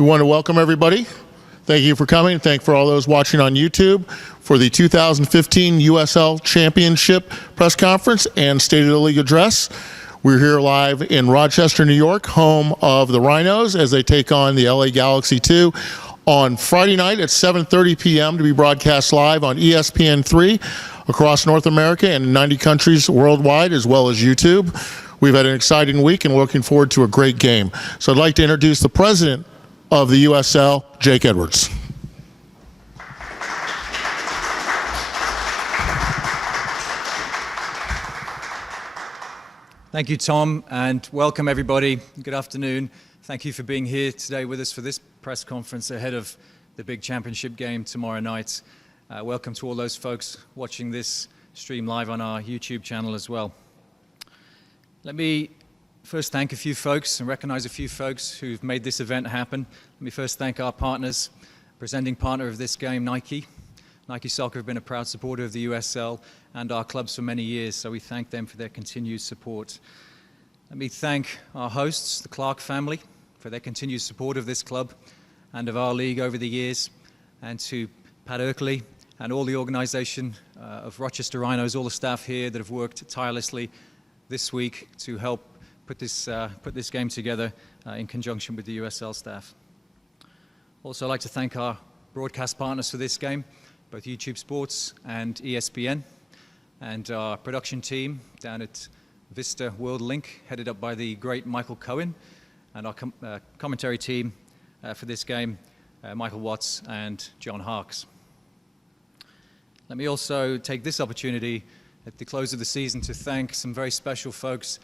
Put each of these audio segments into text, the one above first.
We want to welcome everybody. Thank you for coming. Thank for all those watching on YouTube for the 2015 USL Championship press conference and State of the League address. We're here live in Rochester, New York, home of the Rhinos as they take on the LA Galaxy 2 on Friday night at 7:30 p.m. to be broadcast live on ESPN3 across North America and 90 countries worldwide, as well as YouTube. We've had an exciting week and we're looking forward to a great game. So I'd like to introduce the president of the USL, Jake Edwards. Thank you, Tom, and welcome everybody. Good afternoon. Thank you for being here today with us for this press conference ahead of the big championship game tomorrow night. Welcome to all those folks watching this stream live on our YouTube channel as well. Let me first thank a few folks and recognize a few folks who've made this event happen. Let me first thank our partners, presenting partner of this game, Nike. Nike Soccer have been a proud supporter of the USL and our clubs for many years, so we thank them for their continued support. Let me thank our hosts, the Clark family, for their continued support of this club and of our league over the years, and to Pat Erkley and all the organization of Rochester Rhinos, all the staff here that have worked tirelessly this week to help put this game together in conjunction with the USL staff. Also, I'd like to thank our broadcast partners for this game, both YouTube Sports and ESPN, and our production team down at Vista World Link, headed up by the great Michael Cohen, and our commentary team for this game, Michael Watts and John Harks. Let me also take this opportunity at the close of the season to thank some very special folks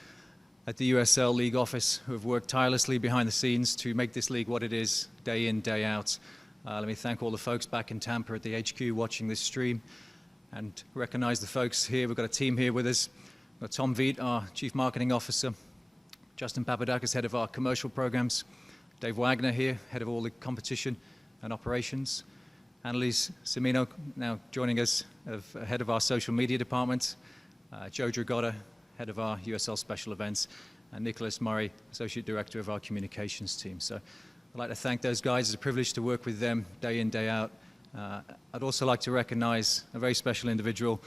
at the USL League office who have worked tirelessly behind the scenes to make this league what it is day in, day out. Let me thank all the folks back in Tampa at the HQ watching this stream and recognize the folks here. We've got a team here with us. We've got Tom Veet, our Chief Marketing Officer, Justin Papadakis, Head of our Commercial Programs, Dave Wagner here, Head of all the Competition and Operations, Annalise Semino now joining us, Head of our Social Media Department, Joe Dragotta, Head of our USL Special Events, and Nicholas Murray, Associate Director of our Communications team. So I'd like to thank those guys. It's a privilege to work with them day in, day out. I'd also like to recognize a very special individual,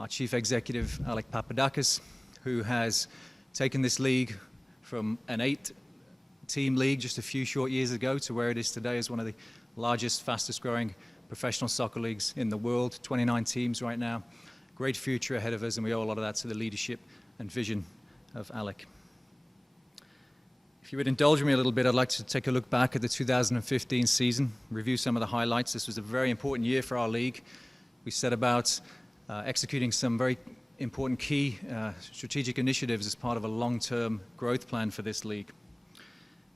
our Chief Executive, Alec Papadakis, who has taken this league from an 8-team league just a few short years ago to where it is today as one of the largest, fastest growing professional soccer leagues in the world, 29 teams right now. Great future ahead of us, and we owe a lot of that to the leadership and vision of Alec. If you would indulge me a little bit, I'd like to take a look back at the 2015 season, review some of the highlights. This was a very important year for our league. We set about executing some very important key strategic initiatives as part of a long-term growth plan for this league.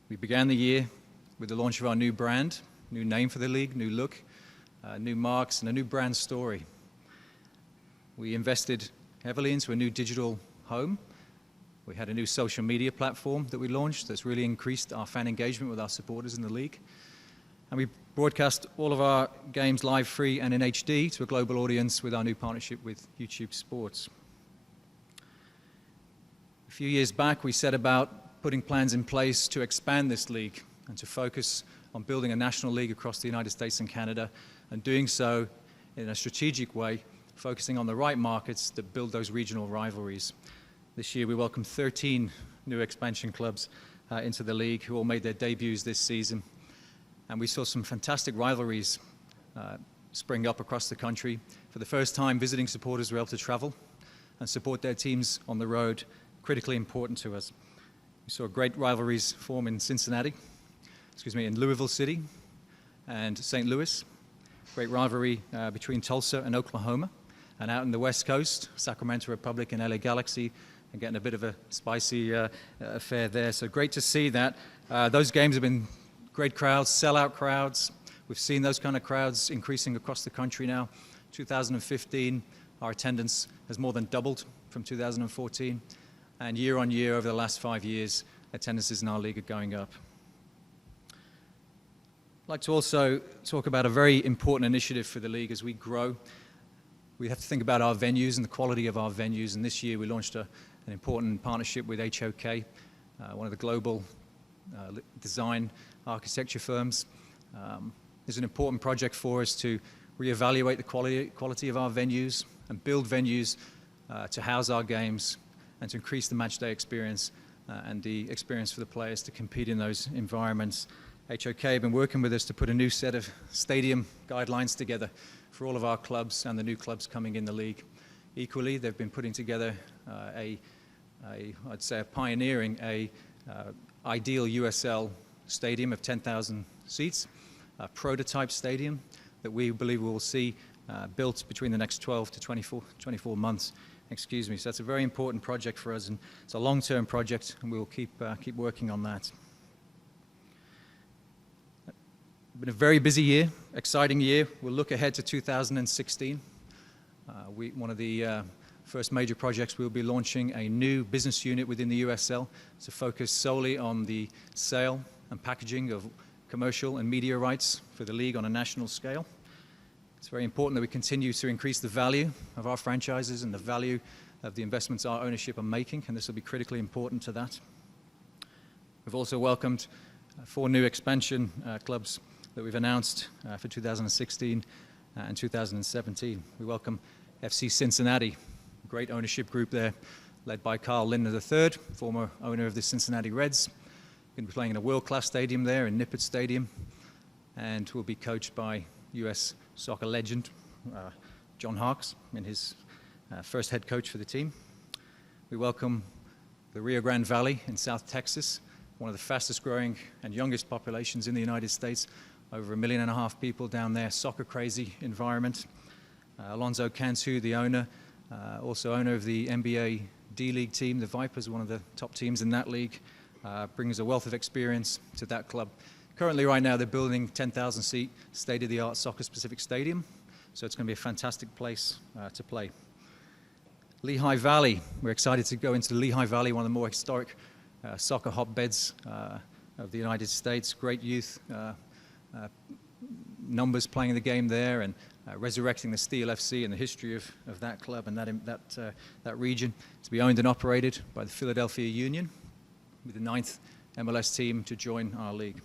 We began the year with the launch of our new brand, new name for the league, new look, new marks, and a new brand story. We invested heavily into a new digital home. We had a new social media platform that we launched that's really increased our fan engagement with our supporters in the league. And we broadcast all of our games live, free, and in HD to a global audience with our new partnership with YouTube Sports. A few years back, we set about putting plans in place to expand this league and to focus on building a national league across the United States and Canada, and doing so in a strategic way, focusing on the right markets that build those regional rivalries. This year we welcomed 13 new expansion clubs into the league who all made their debuts this season. And we saw some fantastic rivalries spring up across the country. For the first time, visiting supporters were able to travel and support their teams on the road, critically important to us. We saw great rivalries form in in Louisville City and St. Louis. Great rivalry between Tulsa and Oklahoma. And out in the West Coast, Sacramento Republic and LA Galaxy, and getting a bit of a spicy affair there. So great to see that. Those games have been great crowds, sellout crowds. We've seen those kind of crowds increasing across the country now. 2015, our attendance has more than doubled from 2014. And year on year, over the last 5 years, attendances in our league are going up. I'd like to also talk about a very important initiative for the league as we grow. We have to think about our venues and the quality of our venues, and this year we launched an important partnership with HOK, one of the global design, architecture firms. It's an important project for us to reevaluate the quality of our venues and build venues to house our games and to increase the match day experience and the experience for the players to compete in those environments. HOK have been working with us to put a new set of stadium guidelines together for all of our clubs and the new clubs coming in the league. Equally, they've been putting together I'd say pioneering ideal USL stadium of 10,000 seats, a prototype stadium that we believe we will see built between the next 12 to 24 months. So that's a very important project for us, and it's a long-term project, and we will keep working on that. It's been a very busy year, exciting year. We'll look ahead to 2016. One of the first major projects, we'll be launching a new business unit within the USL to focus solely on the sale and packaging of commercial and media rights for the league on a national scale. It's very important that we continue to increase the value of our franchises and the value of the investments our ownership are making, and this will be critically important to that. We've also welcomed 4 new expansion clubs that we've announced for 2016 and 2017. We welcome FC Cincinnati, a great ownership group there, led by Carl Lindner III, former owner of the Cincinnati Reds. Going to be playing in a world-class stadium there in Nippert Stadium, and will be coached by U.S. soccer legend John Harkes in his first head coach for the team. We welcome the Rio Grande Valley in South Texas, one of the fastest growing and youngest populations in the United States, over 1.5 million people down there, soccer crazy environment. Alonzo Cantu, the owner, also owner of the NBA D-League team, the Vipers, one of the top teams in that league, brings a wealth of experience to that club. Currently, right now, they're building 10,000-seat state-of-the-art soccer-specific stadium, so it's going to be a fantastic place to play. Lehigh Valley, we're excited to go into the Lehigh Valley, one of the more historic soccer hotbeds of the United States. Great youth numbers playing the game there, and resurrecting the Steel FC and the history of that club and that region, to be owned and operated by the Philadelphia Union, with the 9th MLS team to join our league.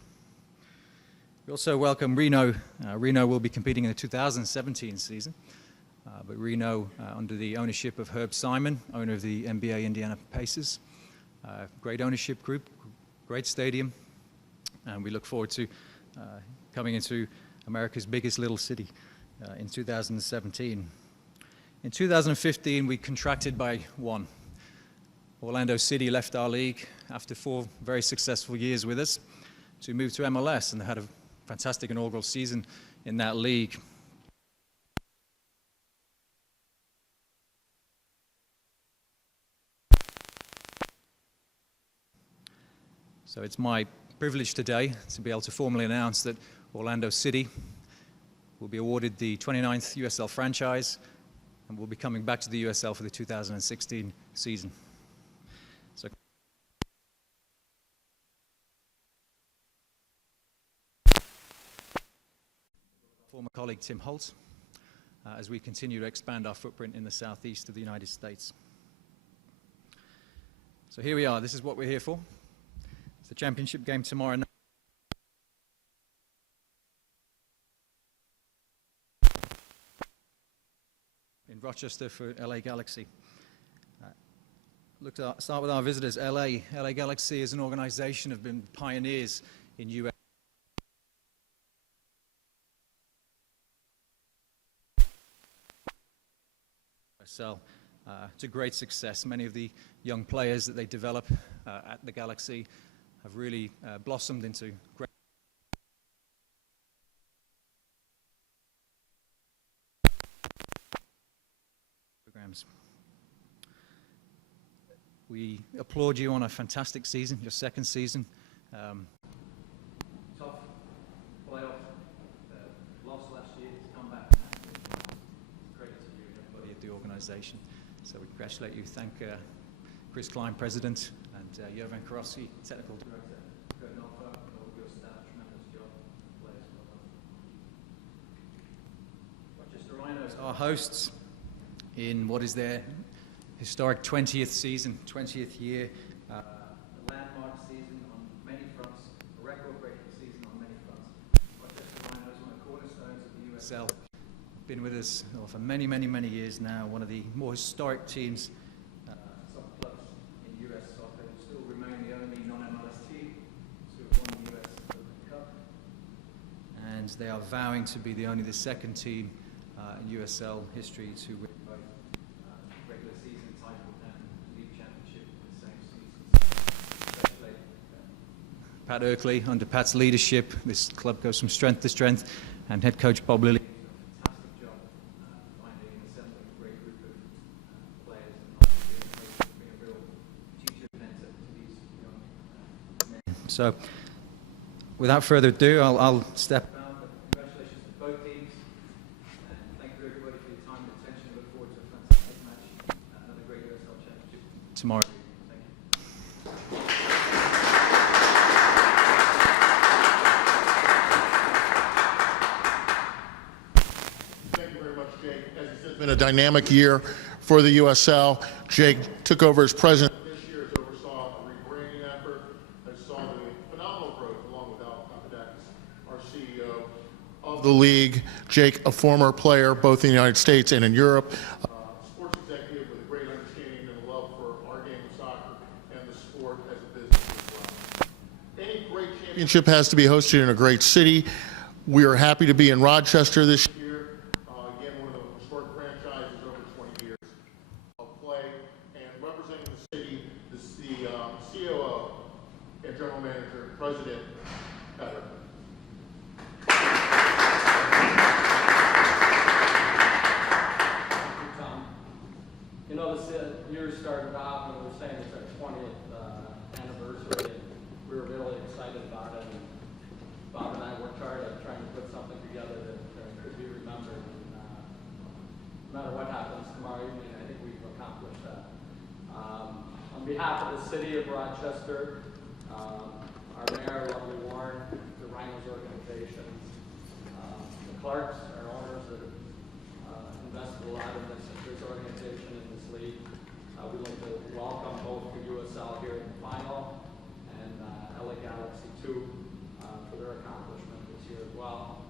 We also welcome Reno. Reno will be competing in the 2017 season, but Reno under the ownership of Herb Simon, owner of the NBA Indiana Pacers. Great ownership group, great stadium, and we look forward to coming into America's biggest little city in 2017. In 2015, we contracted by 1. Orlando City left our league after 4 very successful years with us to move to MLS, and they had a fantastic inaugural season in that league. So it's my privilege today to be able to formally announce that Orlando City will be awarded the 29th USL franchise and will be coming back to the USL for the 2016 season. So former colleague Tim Holt, as we continue to expand our footprint in the southeast of the United States. So here we are. This is what we're here for. It's the championship game tomorrow night. In Rochester for LA Galaxy. Start with our visitors. LA Galaxy is an organization that have been pioneers in USL. It's a great success. Many of the young players that they develop at the Galaxy have really blossomed into great programs. We applaud you on a fantastic season, your second season. Tough playoff loss last year to come back. It's credit to you and everybody at the organization. So we congratulate you. Thank Chris Klein, President, and Jovan Karofsky, Technical Director, Kurt Nolfa, and all of your staff. Tremendous job. Players, well done. Rochester Rhinos are hosts in what is their historic 20th season, 20th year, a landmark season on many fronts. drops, a record-breaking season on many fronts. Rochester Rhinos, one of the cornerstones of the USL, been with us for many, many, many years now. One of the more historic teams, some clubs in US soccer, still remain the only non-MLS team to have won the US Open Cup, and they are vowing to be the second team in USL history to win both regular season title and league championship in the same season. Especially Pat Oakley, under Pat's leadership, this club goes from strength to strength, and head coach Bob Lilly did a fantastic job finding and assembling a great group of players and obviously being a real teacher and mentor to these young men. So, without further ado, I'll step down. Congratulations to both teams, and thank you everybody for your time and attention. I look forward to a fantastic match, another great USL Championship tomorrow. Thank you. Thank you very much, Jake. As you said, it's been a dynamic year for the USL. Jake took over as president this year, has oversaw a rebranding effort, has saw the phenomenal growth along with Al Papadakis, our CEO of the league. Jake, a former player both in the United States and in Europe, sports executive with a great understanding and love for our game of soccer and the sport as a business as well. Any great championship has to be hosted in a great city. We are happy to be in Rochester this year. Again, one of the historic franchises over 20 years of play, and representing the city, the COO and General Manager, President Petter. Tom. You know, this year started out when we were saying it's our 20th anniversary, and we were really excited about it. And Bob and I worked hard at trying to put something together that could be remembered. And no matter what happens tomorrow evening, I think we've accomplished that. On behalf of the city of Rochester, our mayor, Lovely Warren, the Rhinos organization, the Clarks, our owners that have invested a lot in this organization, in this league. We'd like to welcome both the USL here in the final and LA Galaxy 2 for their accomplishment this year as well.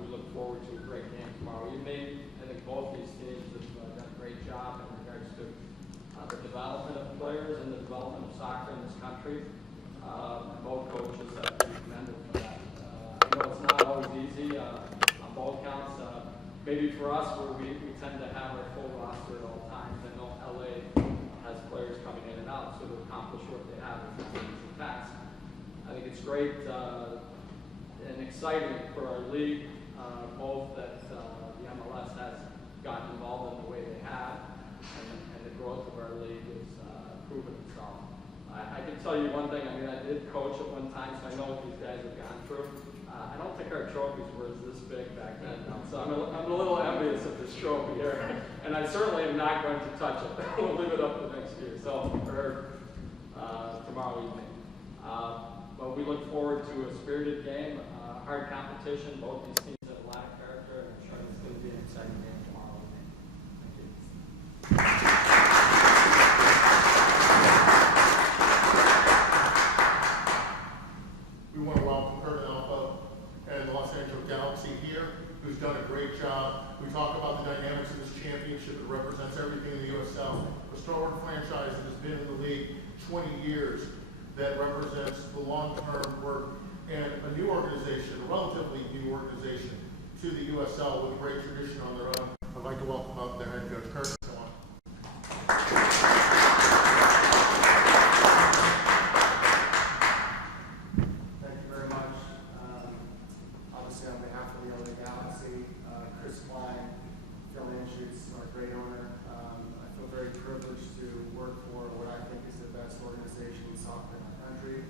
We look forward to a great game tomorrow evening. I think both these teams have done a great job in regards to the development of players and the development of soccer in this country. And both coaches have to be commended for that. I know it's not always easy on both counts. Maybe for us, where we tend to have our full roster at all times. I know LA has players coming in and out, so to accomplish what they have is not an easy task. I think it's great and exciting for our league, both that the MLS has gotten involved in the way they have, and the growth of our league has proven itself. I can tell you one thing. I mean, I did coach at one time, so I know what these guys have gone through. I don't think our trophies were this big back then, so I'm a little envious of this trophy here, and I certainly am not going to touch it. We'll leave it up to next year, or tomorrow evening. But we look forward to a spirited game, hard competition. Both these teams have a lot of character, and I'm sure it's going to be an exciting game tomorrow evening. Thank you. We want to welcome Kurt Alpha and the Los Angeles Galaxy here, who's done a great job. We talk about the dynamics of this championship. It represents everything in the USL. A stalwart franchise that has been in the league 20 years, that represents the long-term work, and a new organization, a relatively new organization, to the USL with a great tradition on their own. I'd like to welcome up their head coach, Kurt. Come on. Thank you very much. Obviously, on behalf of the LA Galaxy, Chris Klein, Phil Anschutz, our great owner, I feel very privileged to work for what I think is the best organization in soccer in our country.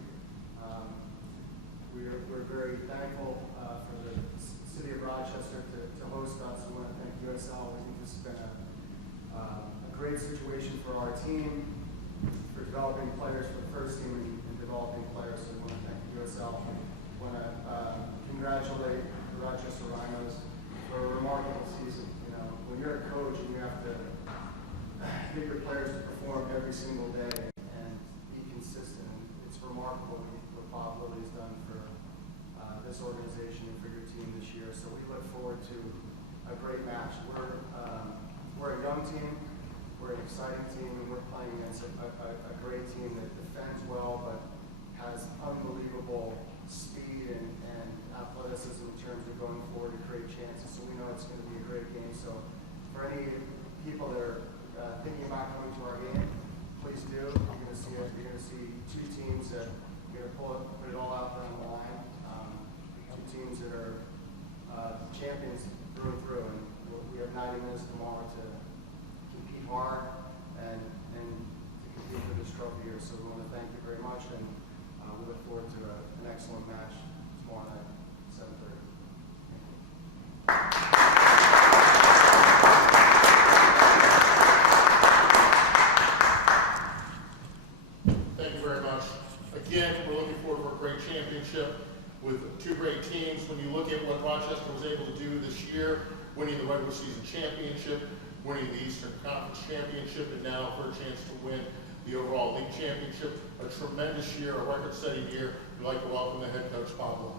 We're very thankful for the city of Rochester to host us. We want to thank USL. I think this has been a great situation for our team, for developing players for the first team and developing players. So we want to thank USL. We want to congratulate the Rochester Rhinos for a remarkable season. You know, when you're a coach and you have to get your players to perform every single day and be consistent, it's remarkable what Bob Lilly this organization and for your team this year. So we look forward to a great match. We're a young team, we're an exciting team, and we're playing against a great team that defends well but has unbelievable speed and athleticism in terms of going forward to create chances. So we know it's going to be a great game. So for any people that are thinking about coming to our game, please do. You're going to see two teams that are going to put it all out there on the line. Two teams that are champions through and through, and we have 90 minutes tomorrow to compete hard and to compete for this trophy here. So we want to thank you very much, and we look forward to an excellent match tomorrow night, 7:30. Thank you very much. Again, we're looking forward to a great championship with two great teams. When you look at what Rochester was able to do this year, winning the regular season championship, winning the Eastern Conference championship, and now for a chance to win the overall league championship, a tremendous year, a record-setting year. We'd like to welcome the head coach, Pablo.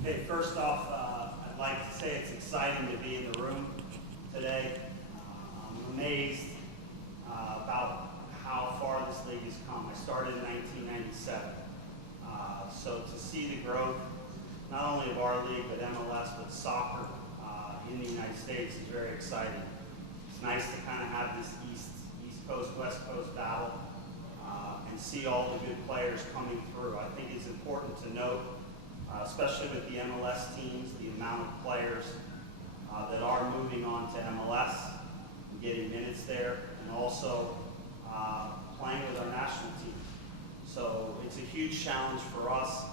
Okay, first off, I'd like to say it's exciting to be in the room today. I'm amazed about how far this league has come. I started in 1997. So to see the growth, not only of our league, but MLS, but soccer in the United States is very exciting. It's nice to kind of have this East Coast, West Coast battle and see all the good players coming through. I think it's important to note, especially with the MLS teams, the amount of players that are moving on to MLS and getting minutes there, and also playing with our national team. So it's a huge challenge for us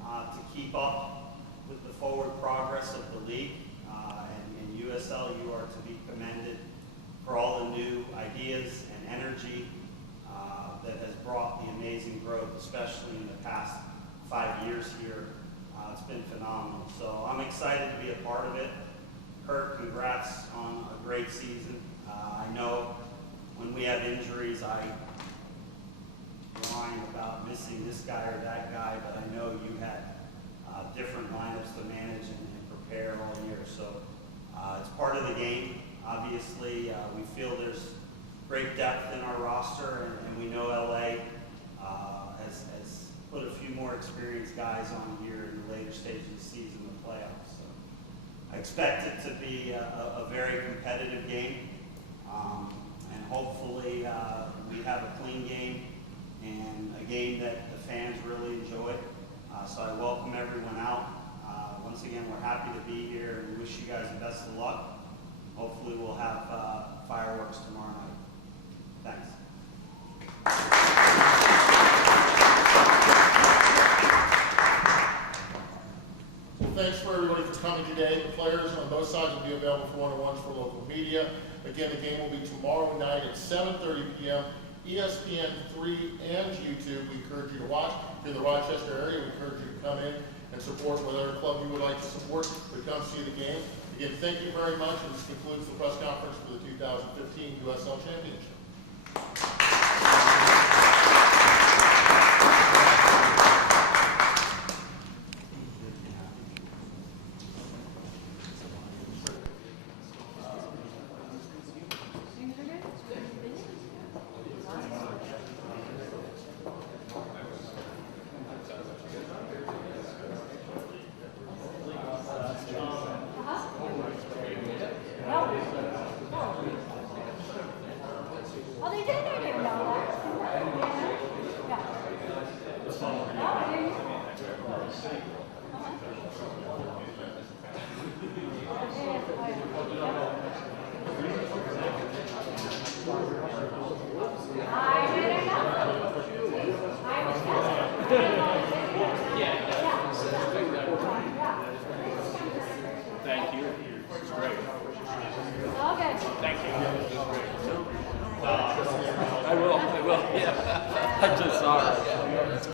to keep up with the forward progress of the league. And USL, you are to be commended for all the new ideas and energy that has brought the amazing growth, especially in the past 5 years here. It's been phenomenal. So I'm excited to be a part of it. Kurt, congrats on a great season. I know when we have injuries, I whine about missing this guy or that guy, but I know you had different lineups to manage and prepare all year. So it's part of the game. Obviously, we feel there's great depth in our roster, and we know LA has put a few more experienced guys on here in the later stage of the season, the playoffs. So I expect it to be a very competitive game, and hopefully we have a clean game and a game that the fans really enjoy. So I welcome everyone out. Once again, we're happy to be here and wish you guys the best of luck. Hopefully we'll have fireworks tomorrow night. Thanks. Well, thanks for everybody for coming today. The players on both sides will be available for one-on-ones for local media. Again, the game will be tomorrow night at 7:30 p.m. ESPN 3 and YouTube. We encourage you to watch. If you're in the Rochester area, we encourage you to come in and support whatever club you would like to support, but come see the game. Again, thank you very much, and this concludes the press conference for the 2015 USL Championship. Oh, they did it!